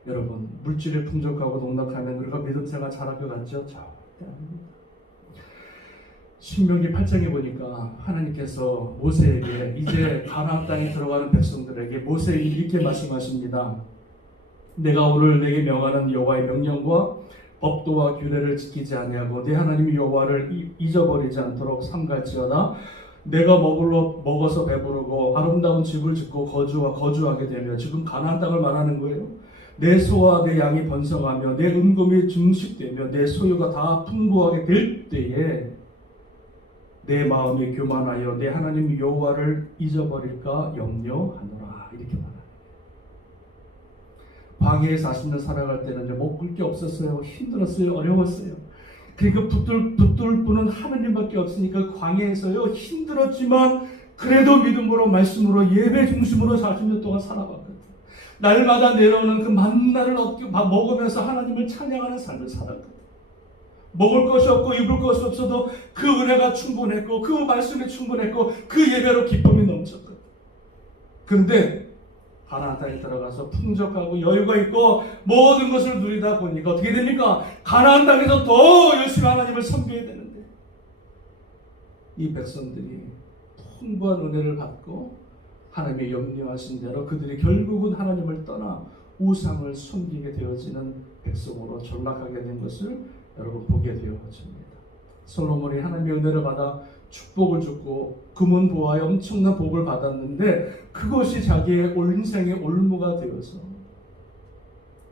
여러분, 물질이 풍족하고 농락하면 우리가 믿음 생활 잘할 것 같죠? 절대 아닙니다. 신명기 8장에 보니까 하나님께서 모세에게 이제 가나안 땅에 들어가는 백성들에게 모세에게 이렇게 말씀하십니다. 내가 오늘 내게 명하는 여호와의 명령과 법도와 규례를 지키지 아니하고 내 하나님 여호와를 잊어버리지 않도록 삼갈지어다. 내가 먹어서 배부르고 아름다운 집을 짓고 거주하게 되며, 지금 가나안 땅을 말하는 거예요. 내 소와 내 양이 번성하며 내 은금이 증식되며 내 소유가 다 풍부하게 될 때에 내 마음이 교만하여 내 하나님 여호와를 잊어버릴까 염려하노라. 이렇게 말합니다. 광야에 40년 살아갈 때는 먹을 게 없었어요. 힘들었어요. 어려웠어요. 그러니까 붙들 분은 하나님밖에 없으니까 광야에서요 힘들었지만 그래도 믿음으로 말씀으로 예배 중심으로 40년 동안 살아왔거든요. 날마다 내려오는 그 만나를 먹으면서 하나님을 찬양하는 삶을 살았거든요. 먹을 것이 없고 입을 것이 없어도 그 은혜가 충분했고 그 말씀이 충분했고 그 예배로 기쁨이 넘쳤거든요. 그런데 가나안 땅에 들어가서 풍족하고 여유가 있고 모든 것을 누리다 보니까 어떻게 됩니까? 가나안 땅에서 더 열심히 하나님을 섬겨야 되는데, 이 백성들이 풍부한 은혜를 받고 하나님의 염려하신 대로 그들이 결국은 하나님을 떠나 우상을 섬기게 되어지는 백성으로 전락하게 된 것을 여러분 보게 되어집니다. 솔로몬이 하나님의 은혜를 받아 축복을 주고 금은 보화에 엄청난 복을 받았는데 그것이 자기의 인생의 올무가 되어서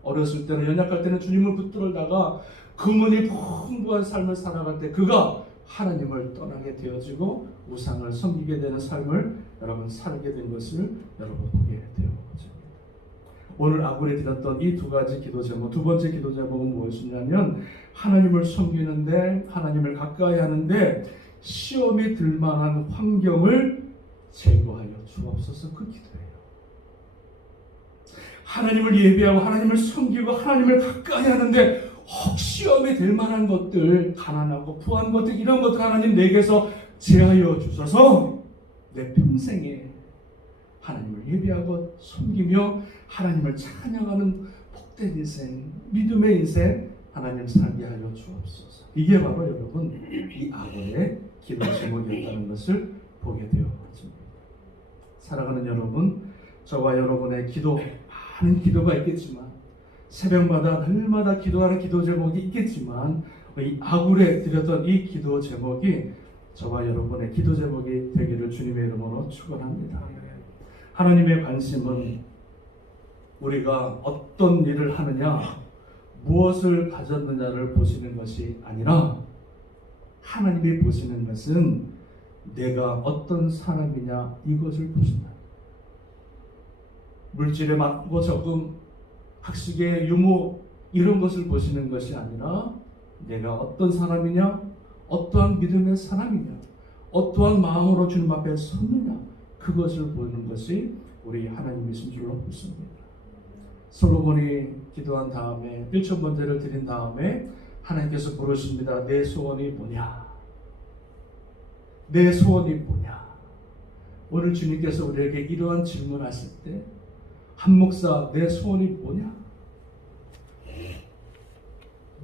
어렸을 때는 연약할 때는 주님을 붙들다가 금은이 풍부한 삶을 살아갈 때 그가 하나님을 떠나게 되어지고 우상을 섬기게 되는 삶을 여러분 살게 된 것을 여러분 보게 되어집니다. 오늘 아굴에 드렸던 이 두 가지 기도 제목, 두 번째 기도 제목은 무엇이냐면 하나님을 섬기는데 하나님을 가까이 하는데 시험이 들만한 환경을 제거하여 주옵소서. 그 기도예요. 하나님을 예배하고 하나님을 섬기고 하나님을 가까이 하는데 혹 시험이 될 만한 것들, 가난하고 부한 것들, 이런 것들 하나님 내게서 제하여 주셔서 내 평생에 하나님을 예배하고 섬기며 하나님을 찬양하는 복된 인생, 믿음의 인생 하나님 살게 하여 주옵소서. 이게 바로 여러분 이 아굴의 기도 제목이었다는 것을 보게 되어집니다. 사랑하는 여러분, 저와 여러분의 기도, 많은 기도가 있겠지만 새벽마다 날마다 기도하는 기도 제목이 있겠지만 이 아굴에 드렸던 이 기도 제목이 저와 여러분의 기도 제목이 되기를 주님의 이름으로 축원합니다. 하나님의 관심은 우리가 어떤 일을 하느냐, 무엇을 가졌느냐를 보시는 것이 아니라 하나님이 보시는 것은 내가 어떤 사람이냐 이것을 보신다. 물질의 많고 적음, 학식의 유무 이런 것을 보시는 것이 아니라 내가 어떤 사람이냐, 어떠한 믿음의 사람이냐, 어떠한 마음으로 주님 앞에 섰느냐 그것을 보는 것이 우리 하나님이신 줄로 믿습니다. 솔로몬이 기도한 다음에 1,000번제를 드린 다음에 하나님께서 물으십니다. 내 소원이 뭐냐? 내 소원이 뭐냐? 오늘 주님께서 우리에게 이러한 질문하실 때 한 목사 내 소원이 뭐냐?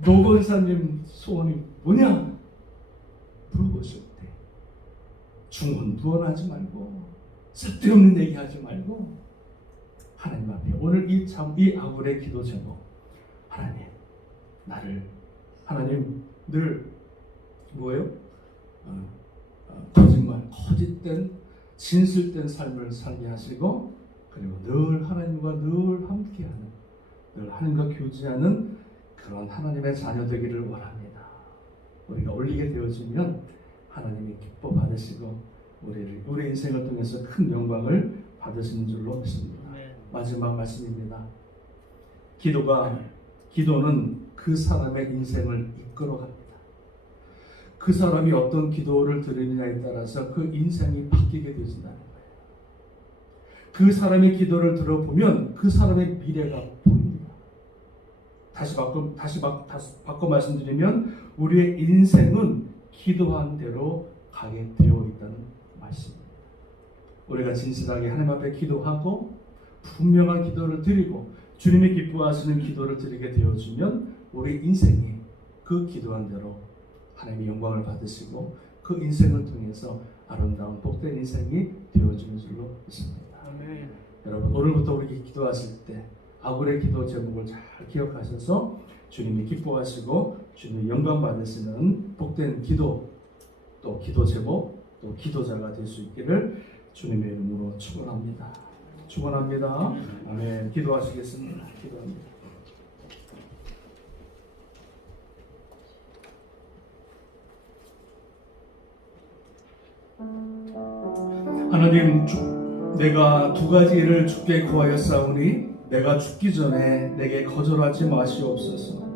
노 권사님 소원이 뭐냐? 물어보실 때 중언부언하지 말고 쓸데없는 얘기하지 말고 하나님 앞에 오늘 이 아굴의 기도 제목, 하나님 나를 하나님 늘 뭐예요? 거짓말, 거짓된 진실된 삶을 살게 하시고 그리고 늘 하나님과 늘 함께하는 늘 하나님과 교제하는 그런 하나님의 자녀 되기를 원합니다. 우리가 올리게 되어지면 하나님이 기뻐 받으시고 우리 인생을 통해서 큰 영광을 받으시는 줄로 믿습니다. 마지막 말씀입니다. 기도는 그 사람의 인생을 이끌어갑니다. 그 사람이 어떤 기도를 드리느냐에 따라서 그 인생이 바뀌게 되신다는 거예요. 그 사람의 기도를 들어보면 그 사람의 미래가 보입니다. 다시 바꿔 말씀드리면 우리의 인생은 기도한 대로 가게 되어 있다는 말씀입니다. 우리가 진실하게 하나님 앞에 기도하고 분명한 기도를 드리고 주님이 기뻐하시는 기도를 드리게 되어지면 우리 인생이 그 기도한 대로 하나님의 영광을 받으시고 그 인생을 통해서 아름다운 복된 인생이 되어지는 줄로 믿습니다. 아멘. 여러분 오늘부터 우리 기도하실 때 아굴의 기도 제목을 잘 기억하셔서 주님이 기뻐하시고 주님이 영광 받으시는 복된 기도 또 기도 제목 또 기도자가 될 수 있기를 주님의 이름으로 축원합니다. 축원합니다. 아멘. 기도하시겠습니다. 기도합니다. 하나님, 내가 두 가지 일을 주께 구하였사오니 내가 죽기 전에 내게 거절하지 마시옵소서.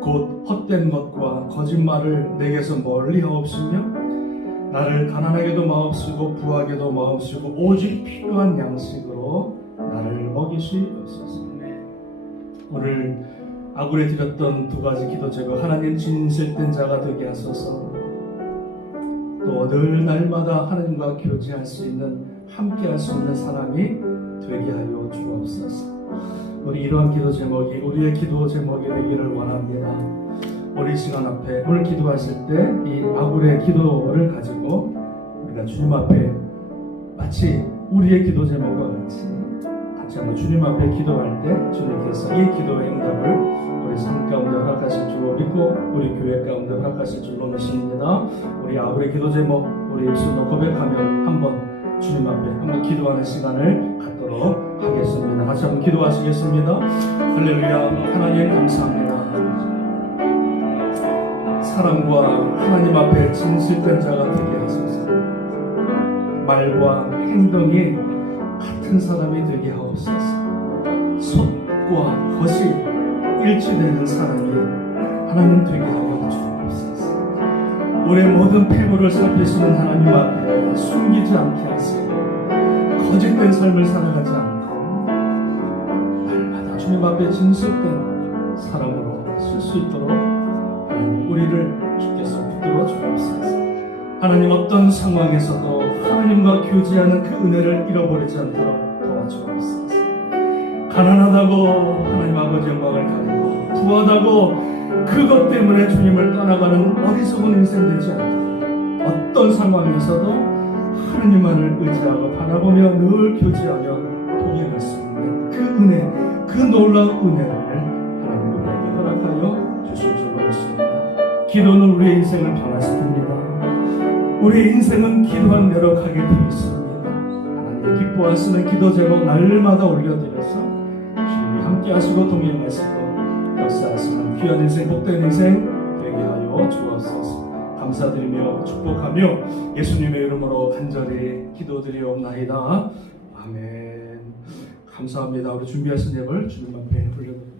곧 헛된 것과 거짓말을 내게서 멀리 하옵시며 나를 가난하게도 마옵시고 부하게도 마옵시고 오직 필요한 양식으로 나를 먹이시옵소서. 오늘 아굴에 드렸던 두 가지 기도 제목, 하나님 진실된 자가 되게 하소서. 또 늘 날마다 하나님과 교제할 수 있는, 함께할 수 있는 사람이 되게 하여 주옵소서. 우리 이러한 기도 제목이 우리의 기도 제목이 되기를 원합니다. 우리 시간 앞에 오늘 기도하실 때 이 아굴의 기도를 가지고 우리가 주님 앞에 마치 우리의 기도 제목과 같이 한번 주님 앞에 기도할 때 주님께서 이 기도의 응답을 우리 삶 가운데 허락하실 줄로 믿고 우리 교회 가운데 허락하실 줄로 믿습니다. 우리 아굴의 기도 제목 우리 입술로 고백하며 한번 주님 앞에 한번 기도하는 시간을 갖도록 하겠습니다. 같이 한번 기도하시겠습니다. 할렐루야. 하나님 감사합니다. 사랑과 하나님 앞에 진실된 자가 되게 하소서. 말과 행동이 같은 사람이 되게 하옵소서. 속과 겉이 일치되는 사람이 하나님 되게 하여 주옵소서. 우리의 모든 패물을 살피시는 하나님 앞에 숨기지 않게 하시고 거짓된 삶을 살아가지 않고 날마다 주님 앞에 진실된 사람으로 쓸 수 있도록 하나님 우리를 주께서 붙들어 주옵소서. 하나님 어떤 상황에서도 하나님과 교제하는 그 은혜를 잃어버리지 않도록 도와주옵소서. 가난하다고 하나님 아버지 영광을 가리고 부하다고 그것 때문에 주님을 떠나가는 어리석은 인생 되지 않도록 어떤 상황에서도 하나님만을 의지하고 바라보며 늘 교제하며 동행할 수 있는 그 은혜, 그 놀라운 은혜를 하나님 우리에게 허락하여 주실 줄로 믿습니다. 기도는 우리의 인생을 변화시킵니다. 우리의 인생은 기도한 대로 가게 되어 있습니다. 하나님 기뻐하시는 기도 제목 날마다 올려드려서 주님이 함께 하시고 동행하시고 역사하시는 귀한 인생, 복된 인생 되게 하여 주옵소서. 감사드리며 축복하며 예수님의 이름으로 간절히 기도드리옵나이다. 아멘. 감사합니다. 우리 준비하신 예물 주님 앞에 올려드립니다.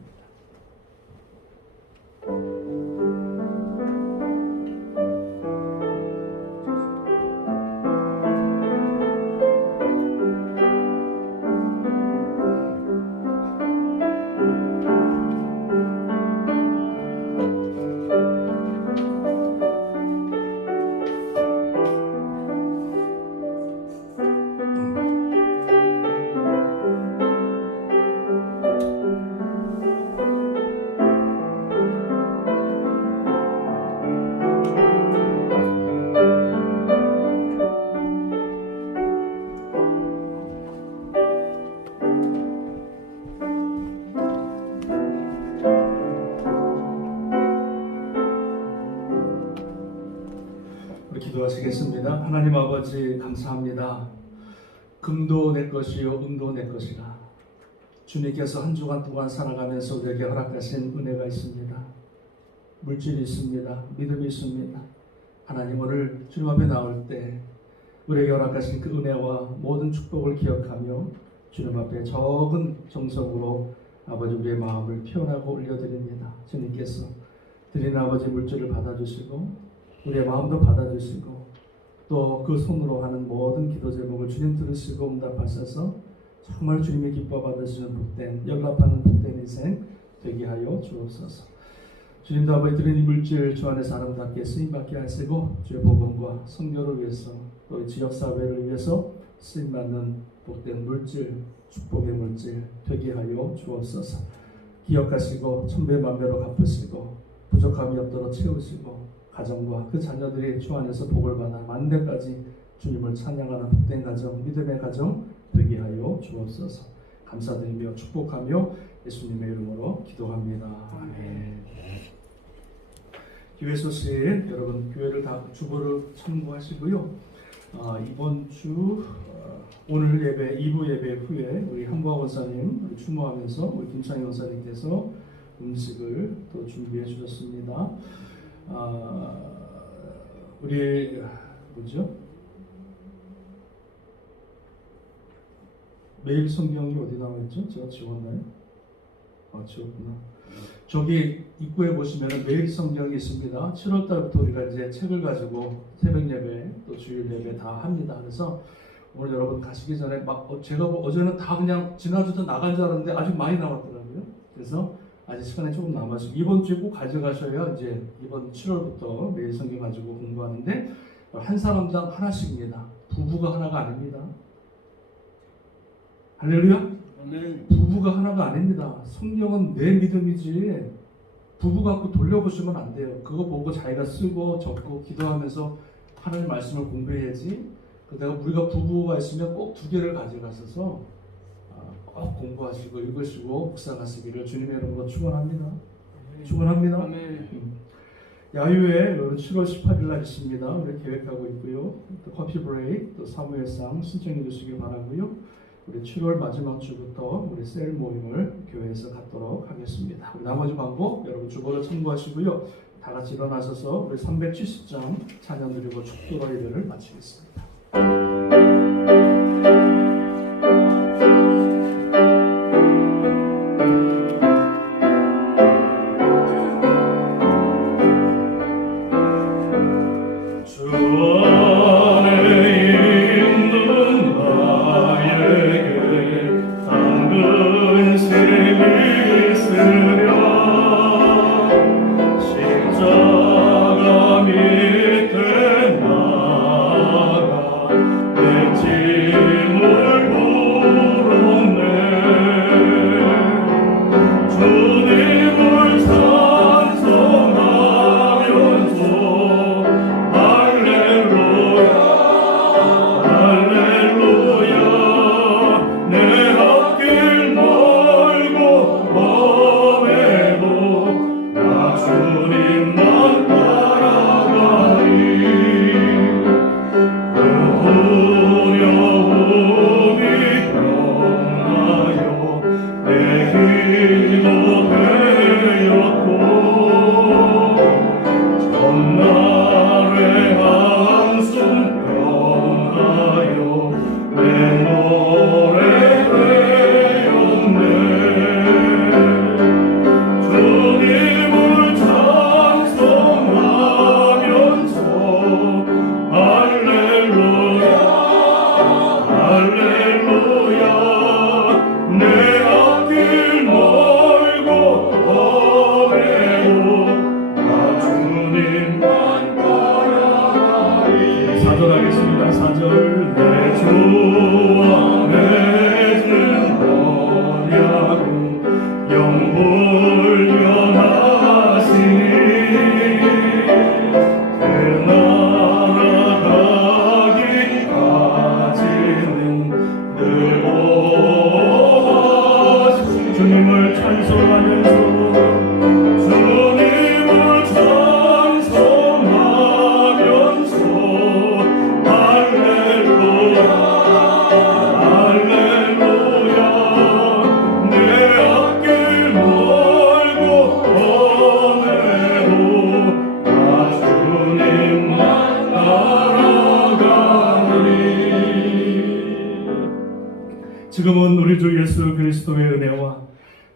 기도하겠습니다. 하나님 아버지 감사합니다. 금도 내 것이요 은도 내 것이라. 주님께서 한 주간 동안 살아가면서 우리에게 허락하신 은혜가 있습니다. 물질이 있습니다. 믿음이 있습니다. 하나님 오늘 주님 앞에 나올 때 우리에게 허락하신 그 은혜와 모든 축복을 기억하며 주님 앞에 적은 정성으로 아버지 우리의 마음을 피원하고 올려드립니다. 주님께서 드린 아버지 물질을 받아주시고 우리의 마음도 받아주시고 또 그 손으로 하는 모든 기도 제목을 주님 들으시고 응답하셔서 정말 주님의 기뻐 받으시는 복된 연락하는 복된 인생 되게 하여 주옵소서. 주님도 아버지 드린 이 물질 주 안에서 아름답게 쓰임받게 하시고 주의 복음과 선교를 위해서 또 지역사회를 위해서 쓰임받는 복된 물질 축복의 물질 되게 하여 주옵소서. 기억하시고 천배만배로 갚으시고 부족함이 없도록 채우시고 가정과 그 자녀들이 주 안에서 복을 받아 만대까지 주님을 찬양하는 복된 가정 믿음의 가정 되게 하여 주옵소서. 감사드리며 축복하며 예수님의 이름으로 기도합니다. 아멘. 교회 소식 여러분 교회를 다 주보를 참고하시고요. 이번 주 오늘 예배 2부 예배 후에 우리 한보아 원사님 추모하면서 우리 김창희 원사님께서 음식을 또 준비해 주셨습니다. 우리 뭐죠? 매일 성경이 어디 나와 있죠? 제가 지웠나요? 지웠구나. 저기 입구에 보시면 매일 성경이 있습니다. 7월 달부터 우리가 이제 책을 가지고 새벽 예배 또 주일 예배 다 합니다. 그래서 오늘 여러분 가시기 전에 제가 어제는 다 그냥 지나주다 나간 줄 알았는데 아직 많이 남았더라고요. 그래서 아직 시간이 조금 남아서 이번 주에 꼭 가져가셔야 이제 이번 7월부터 매일 성경 가지고 공부하는데 한 사람당 하나씩입니다. 부부가 하나가 아닙니다. 할렐루야. 부부가 하나가 아닙니다. 성경은 내 믿음이지 부부 갖고 돌려보시면 안 돼요. 그거 보고 자기가 쓰고 적고 기도하면서 하나님 말씀을 공부해야지. 우리가 부부가 있으면 꼭 2개를 가져가셔서 꼭 공부하시고 읽으시고 묵상하시기를 주님의 이름으로 축원합니다. 축원합니다. 야유회 7월 18일 날 있습니다. 우리 계획하고 있고요. 또 커피 브레이크 또 사무엘상 신청해 주시기 바라고요. 우리 7월 마지막 주부터 우리 셀 모임을 교회에서 갖도록 하겠습니다. 우리 나머지 방법 여러분 주보를 참고하시고요. 다 같이 일어나셔서 우리 370장 찬양 드리고 축도로 예배를 마치겠습니다. 지금은 우리 주 예수 그리스도의 은혜와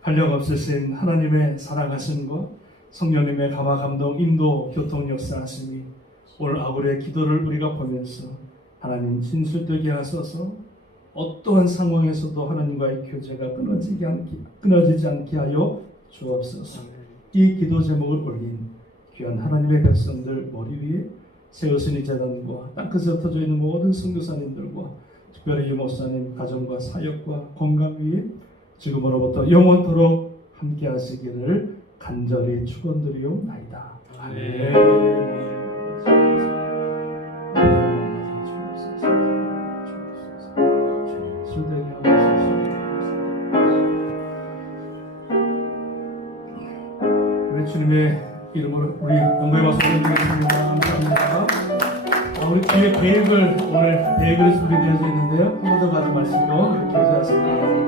한량없으신 하나님의 사랑하심과 성령님의 감화 감동 인도 교통 역사하심이 오늘 아굴의 기도를 우리가 보면서 하나님 진술되게 하소서. 어떠한 상황에서도 하나님과의 교제가 끊어지지 않게 하여 주옵소서. 이 기도 제목을 올린 귀한 하나님의 백성들 머리 위에 세우신 이 재단과 땅끝에 흩어져 있는 모든 선교사님들과 특별히 이 목사님 가정과 사역과 건강 위에 지금으로부터 영원토록 함께 하시기를 간절히 축원드리옵나이다. 아멘. 주님의 이름으로 우리 영광의 박수 드리겠습니다. 감사합니다. 우리 뒤에 오늘 베이글 소리 되어져 있는데요. 한 번 더 가지 마시고 이렇게 교제하십니다.